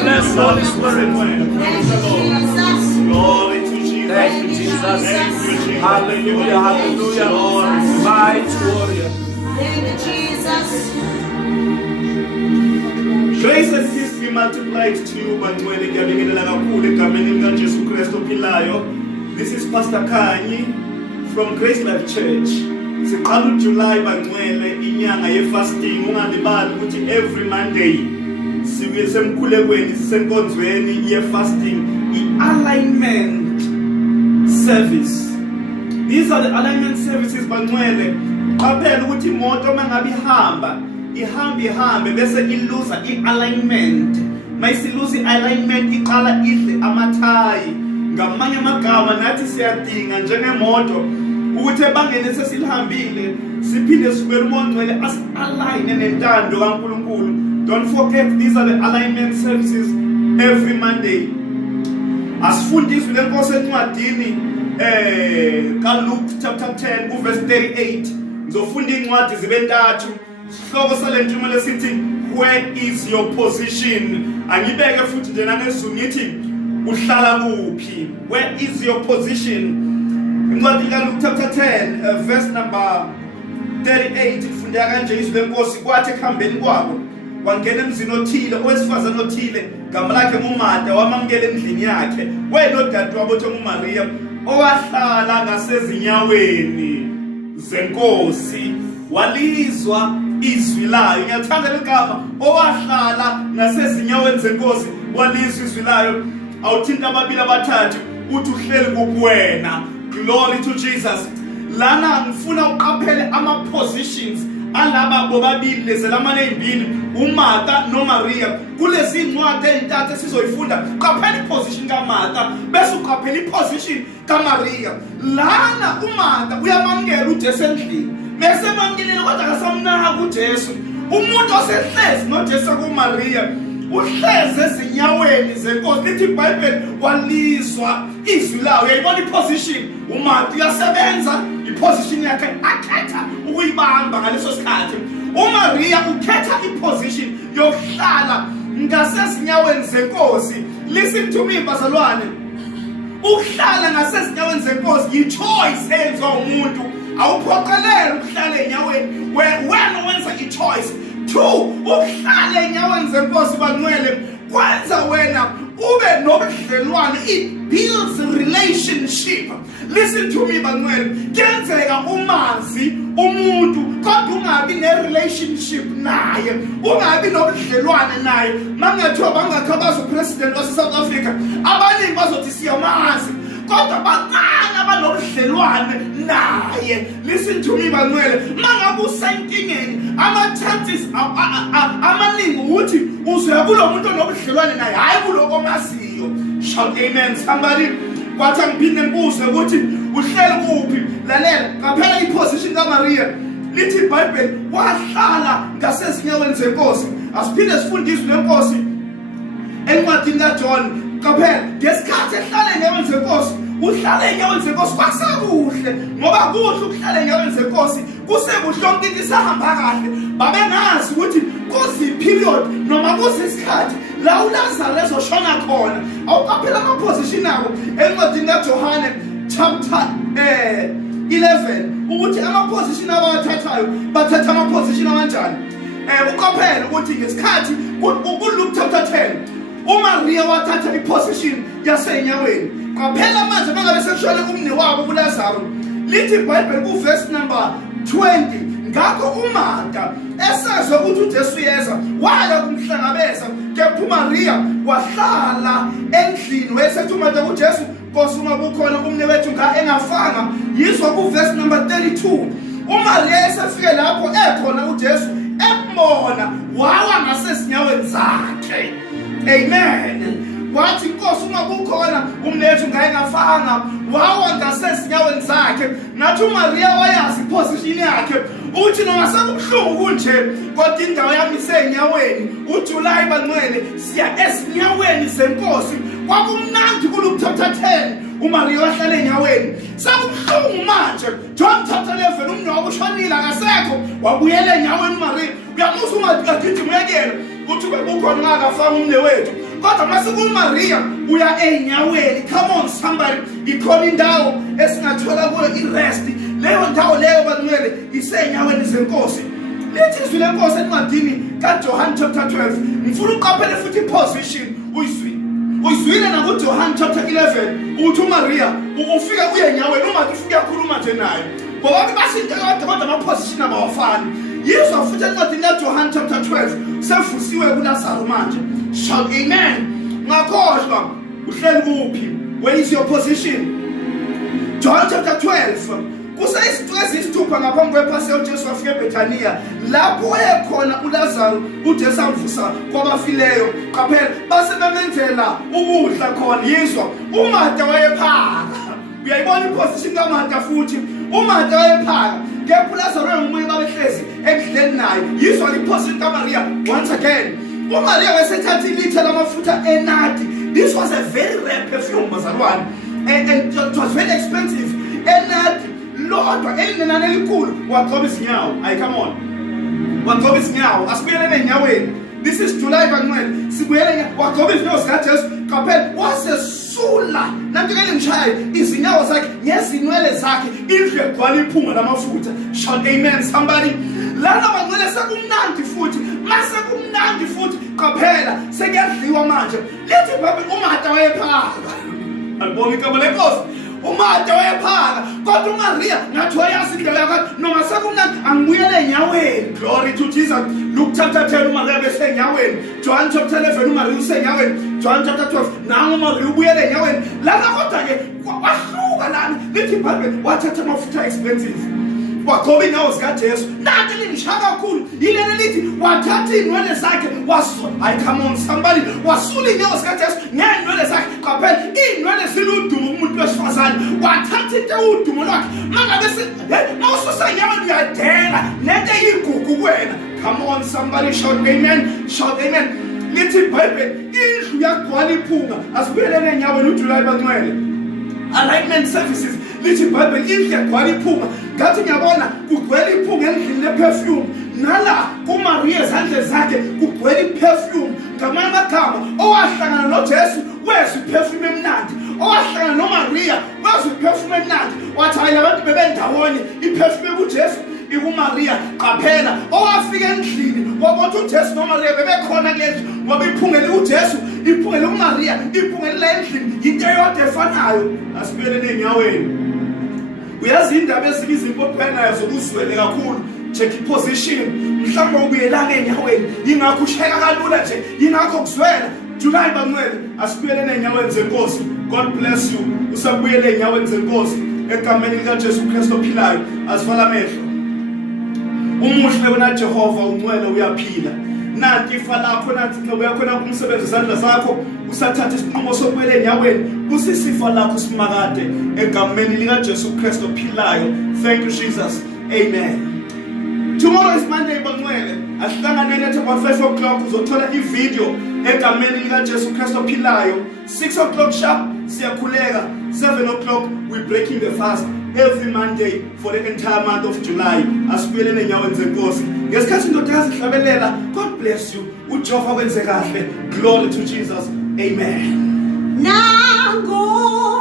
Bless Holy Spirit. Glory to Jesus. Thank you, Jesus. Hallelujah, hallelujah. Mighty warrior. Thank you, Jesus. Grace and peace be multiplied to you, Bangcwele. Ngiyabingelela kakhulu egameni lika Jesu Kristu ophilayo. This is Pastor Khanyi from Grace Life Church. Siqala uJuly Bangcwele inyanga ye-fasting. Ungalibali ukuthi every Monday sibuye semkhulekweni sisenkonzweni ye-fasting i-alignment service. These are the alignment services Bangcwele. Qaphela ukuthi imoto mangabe ihambe bese iluza i-alignment. Mayisiluza i-alignment iqala idle amathayi. Ngamanye amagama nathi siyadinga njengemoto ukuthi ebangeni sesilihambile siphinde sibele uMongcwele as-align nentando kaNkulunkulu. Don't forget, these are the alignment services every Monday. Asifundiswe lenkosi encwadini kaLuke chapter 10 verse 38. Ngizofunda incwadi zibe ntathu. Sihloko salentumo lesithi, where is your position? Angibeke futhi nje nangeZulu ngithi uhlala kuphi? Where is your position? Incwadi kaLuke chapter 10 verse number 38 ifundeka kanje izwi lenkosi, kwathi ekuhambeni kwabo wangena emzini othile, owesifazane othile gama lakhe nguMarta, wamamukela endlini yakhe. Wayenodadewabo othiwa nguMaria owahlala ngasezinyaweni zenkosi, walizwa izwi layo. Ngiyathanda legama owahlala ngasezinyaweni zenkosi, walizwa izwi layo. Awuthinta ababili abathathu uthi uhleli kuwena. Glory to Jesus. Lana ngifuna uqaphele ama positions alaba bobabili lezelamane ezimbili, uMarta noMaria. Kulezi incwadi ezintathu sizoyifunda, qaphela iposition kaMarta bese uqaphela iposition kaMaria. Lana uMarta uyamamukela uJesu endlini, bese emamkelile kodwa akasamnaka uJesu. Umuntu osehlezi noJesu kuMaria uhlezi ezinyaweni zenkosi. Lithi iBhayibheli walizwa izwi layo. Uyayibona iposition uMarta uyasebenza, iposition yakhe akhetha ukuyibamba ngaleso sikhathi. uMaria ukhetha iposition yokuhlala ngasezinyaweni zenkosi. Listen to me bazalwane, ukuhlala ngasezinyaweni zenkosi yi-choice eyenziwa umuntu. Awuphoqelele ukuhlala enyaweni, wena wenza i-choice. 2, ukuhlala enyaweni zenkosi Bangcwele kwenza wena ube nobudlelwane. It builds a relationship. Listen to me Bangcwele, kenzeka umazi umuntu kodwa ungabi ne-relationship naye, ungabi nobudlelwane naye. Mangathiwa bangakhabaza upresident wase-South Africa, abaningi bazothi siyamazi kodwa baqala banobudlelwane naye. Listen to me Bangcwele, mangabe usenkingeni ama-chances amaningi ukuthi uzoya kulo muntu onobudlelwane naye, hayi kulo omaziyo. Shout amen somebody. Kwathi ngiphinde ngibuze ukuthi uhleli kuphi. Lalela, qaphela iposition kaMaria. Lithi iBhayibheli wahlala ngasezinyaweni zenkosi. Asiphinde sifundiswe lenkosi encwadini kaJohn. Qaphela, ngesikhathi ehlala enyaweni zenkosi, uhlala enyaweni zenkosi kwakuhle, ngoba kuhle ukuhlala enyaweni zenkosi, kusekuhle yonke into isahamba kahle. Babengazi ukuthi kuzi period noma kuzi isikhathi la uLazarus ezoshona khona. Awuqaphela ama position abo encwadini kaJohane chapter 11 ukuthi ama position abathathayo bathatha ama position amanjani. Uqaphela ukuthi ngesikhathi kuLuke chapter 10 uMaria wathatha iposition yasenyaweni. Qaphela manje mangabe sekushona umni wabo uLazarus. Lithi iBhayibheli kuverse number 20, ngakho uMarta esezwe ukuthi uJesu yeza waya kumhlangabeza, kepha uMaria wahlala endlini. Wayesethi uMarta kuJesu, Nkosi uma kukhona umne wethu engafanga. Yizwa kuverse number 32, uMaria esefike lapho ekhona uJesu embona wawa ngasezinyaweni zakhe. Amen. Wathi Nkosi uma kukhona umlethu engafanga, wawa ngasezinyaweni zakhe. Nathi uMaria wayazi iposition yakhe uthi noma sekubhlungu kunje kodwa indawo yami isenyaweni. uJuly bangcwele siya esinyaweni zenkosi. Kwakumnandi kulokuthatha 10 uMaria wahlala enyaweni. Sekubhlungu manje. John chapter 11 umnqobo ushonile akasekho wabuyela enyaweni uMaria. Uyamuzwa ungagijima uyekela uthi kukhona ngakafanga umne wethu. Kodwa mase kuMaria uya enyaweni. Come on somebody. Ikhona indawo esingathola kuyo irest. Leyo ndawo leyo bangcwele isenyaweni zenkosi. Lithi izwi lenkosi encwadini kaJohn chapter 12. Ngifuna uqaphele futhi iposition uyizwile na kuJohn chapter 11 uthi uMaria ufika kuye enyaweni uma ufika yakhuluma nje naye. Ngoba basinto kodwa ama-position abawafani. Yizwa futhi encwadini kaJohn chapter 12 sefusiwe kuLazarus manje. Shout amen. Ngakhohlwa uhleli kuphi? Where is your position? John chapter 12 kusayisithupha ezisithupha ngaphambi kwephasi uJesu wafika eBethania lapho ekhona uLazarus uJesu amvusa kwabafileyo. Qaphela base bemenzela ukudla khona. Yizwa uMartha wayephaka. Uyayibona iposition kaMartha futhi uMartha wayephaka kepha uLazarus nguye babehlezi ekudleni naye. Yizwa iposition kaMaria once again. uMaria wasethatha ilitha lamafutha enadi. This was a very rare perfume bazalwane and it was very expensive. Enadi lodwa elinenani elikhulu wagcoba izinyawo. Ay come on. Wagcoba izinyawo asibuyele enyaweni. This is July bangcwele. Sibuyele wagcoba izinyawo zikaJesu. Qaphela wasesula nanti ke ngishaya izinyawo zakhe ngezinwele zakhe indlu egcwala iphunga lamafutha. Shout amen somebody. Lana bangcwele sekumnandi futhi. Mase kumnandi futhi qaphela sekuyadliwa manje. Lithi babe uMartha wayephaka. Alibona igama lenkosi. uMartha wayephaka kodwa uMaria ngathi wayazi indlela yakhe noma sekumnandi angibuyele enyaweni. Glory to Jesus. Luke chapter 10 uMaria bese enyaweni. John chapter 11 uMaria usenyaweni. John chapter 12 nangu uMaria ubuyele enyaweni. Lana kodwa ke wahluka lana. Lithi babe wathatha amafutha expensive. Wagcoba inyawo zikaJesu. Nanti lingishaya kakhulu yilena lithi wathatha inwele zakhe wasula. Ay come on somebody. Wasula inyawo zikaJesu ngenwele zakhe. Qaphela inwele ziludumo umuntu wesifazane. Wathatha into udumo lwakhe. Manje bese mawususa inyawo uyadela nento yigugu kuwena. Come on somebody shout amen. Shout amen. Lithi iBhayibheli indlu yagcwala iphunga. Asibuyelele enyaweni uJuly bangcwele. Alignment services. Lithi iBhayibheli indlu yagcwala iphunga. Ngathi ngiyabona kugcwele iphunga endlini leperfume. Nala kuMaria ezandle zakhe kugcwele iperfume. Ngamanye amagama owahlangana noJesu wezwa iperfume emnandi. Owahlangana noMaria wezwa iperfume emnandi. Wathi hayi abantu bebendawonye iperfume kuJesu ikuMaria. Qaphela owafika endlini wabona uJesu noMaria bebekhona kulendlu ngoba iphungele uJesu iphungele uMaria iphungele la endlini into eyodwa efanayo. Asibuyele enyaweni. Uyazi indaba ezibiza impophanayo zokuzwele kakhulu. Check iposition. Mhlawumbe ubuyelanga enyaweni ingakho usheka kalula nje ingakho kuzwela. July bangcwele asibuyele enyaweni zenkosi. God bless you. Usabuyele enyaweni zenkosi egameni likaJesu Kristu ophilayo. Asivala amehlo. Umuhle wena Jehova ungcwele uyaphila. Nanti ifa lakho nanti inqobo yakho nakumsebenzi izandla zakho usathatha isinqumo sokubuyela enyaweni kusisifa lakho simakade egameni likaJesu Kristu ophilayo. Thank you Jesus. Amen. Tomorrow is Monday bangcwele. Asihlanganele at about 5 o'clock uzothola ivideo egameni likaJesu Kristu ophilayo. 6 o'clock sharp siyakhuleka. 7 o'clock we breaking the fast every Monday for the entire month of July. Asibuyele enyaweni zenkosi. Ngesikhathi indodakazi ihlabelela. God bless you. uJehova wenze kahle. Glory to Jesus. Amen. Nango